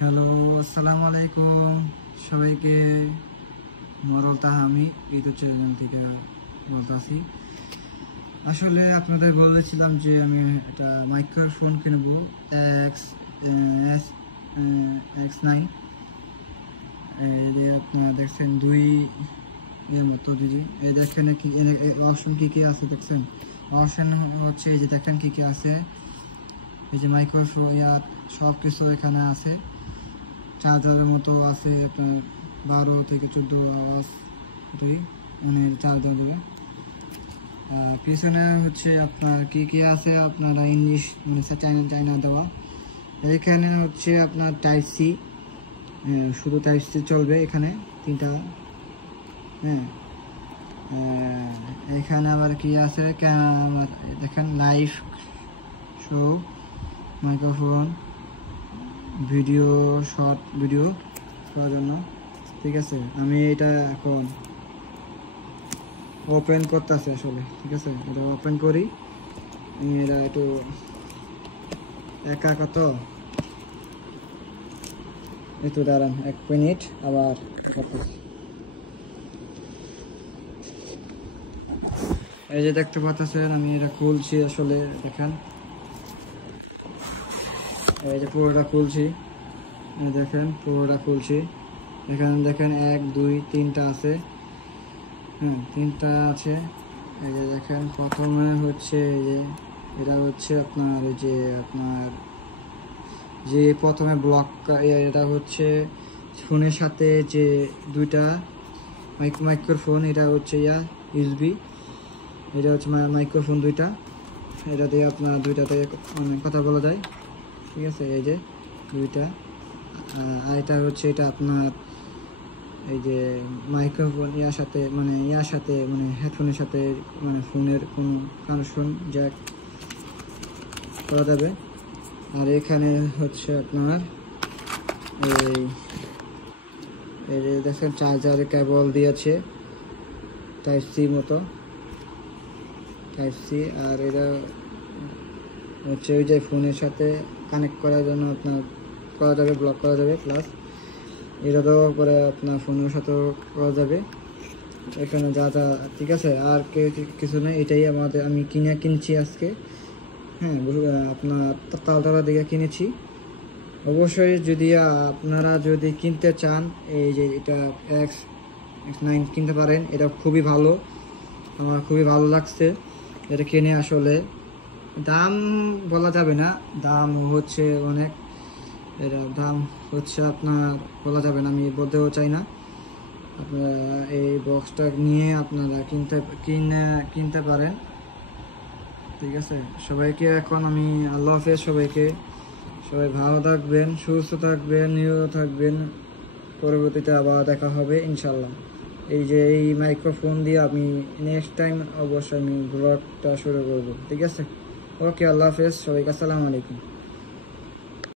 Hello, আসসালামু আলাইকুম সবাইকে। মরল তাহা আমি ইউটিউব চ্যানেল থেকে বলতেছি। আসলে আপনাদের বলেছিলাম যে আমি একটা মাইক্রোফোন কিনবো, এক্স এস X9। আপনারা দেখছেন দুই মতো দিদি, দেখেন কি অপশন কি আছে দেখছেন। অপশন হচ্ছে এই যে দেখেন কি আছে, এই যে মাইক্রোফোন সব কিছু এখানে আছে। চার্জারের মতো আছে আপনার 12 থেকে 14 আওয়াজ দুই মানে চার্জার দেবে। পিছনে হচ্ছে আপনার কি আছে, আপনারা ইংলিশ মানে চাইনা দেওয়া। এখানে হচ্ছে আপনার টাইপ সি, শুধু টাইপ সি চলবে এখানে তিনটা। হ্যাঁ, এখানে আবার কি আছে দেখেন, live show, microphone, video, short video করার জন্য। ঠিক আছে, আমি এটা এখন ওপেন করতেছি আসলে। ঠিক আছে, এটা ওপেন করি। এটা একটু একা তো একটু দাঁড়ান, 1 মিনিট আবার করতেছি। এই যে দেখতে পাচ্ছেন আমি এটা খুলছি আসলে। দেখেন এই যে পুরোটা খুলছি, দেখেন পুরোটা খুলছি। এখানে দেখেন 1 2 3টা আছে। তিনটা আছে। এই যে দেখেন প্রথমে হচ্ছে এই যে এটা হচ্ছে আপনার এই যে আপনার যে প্রথমে ব্লক, এটা হচ্ছে ফোনের সাথে যে দুইটা মাইক্রোফোন, এটা হচ্ছে ইউএসবি, এটা হচ্ছে মাইক্রোফোন দুইটা। এটা দিয়ে আপনার দুইটাতে কথা বলা যায়। ঠিক আছে, এই যে দুইটা। আর এটা হচ্ছে এটা আপনার এই যে মাইক্রোফোন ইয়ার সাথে মানে হেডফোনের সাথে মানে ফোনের কোন কানেকশন জ্যাক করা যাবে। আর এখানে হচ্ছে আপনার এই যে দেখেন চার্জারের কেবল দিয়েছে টাইপ সি মতো, টাইপ সি। আর এটা হচ্ছে ওই যে ফোনের সাথে কানেক্ট করার জন্য আপনার করা যাবে, ব্লক করা যাবে। প্লাস এটা দেওয়ার পরে আপনার ফোনের সাথেও করা যাবে। এখানে যা যা ঠিক আছে, আর কিছু নেই। এটাই আমি কিনছি আজকে। হ্যাঁ, আপনার তালতলা দিকে কিনেছি। অবশ্যই যদি আপনারা যদি কিনতে চান, এই যে এটা X9 কিনতে পারেন। এটা খুবই ভালো, আমার খুবই ভালো লাগছে এটা কিনে। আসলে দাম বলা যাবে না, দাম হচ্ছে অনেক। এটা দাম হচ্ছে আপনার বলা যাবে না, আমি বলতেও চাই না। আপনারা এই বক্সটা নিয়ে আপনারা কিনতে পারেন। ঠিক আছে, সবাইকে এখন আমি আল্লাহ হাফেজ। সবাই ভালো থাকবেন, সুস্থ থাকবেন, নিরোগ থাকবেন। পরবর্তীতে আবার দেখা হবে ইনশাল্লাহ। এই যে এই মাইক্রোফোন দিয়ে আমি নেক্সট টাইম অবশ্যই আমি ব্লগটা শুরু করব। ঠিক আছে, ওকে, আল্লাহ হাফেজ সবাইকে, আসসালামু আলাইকুম।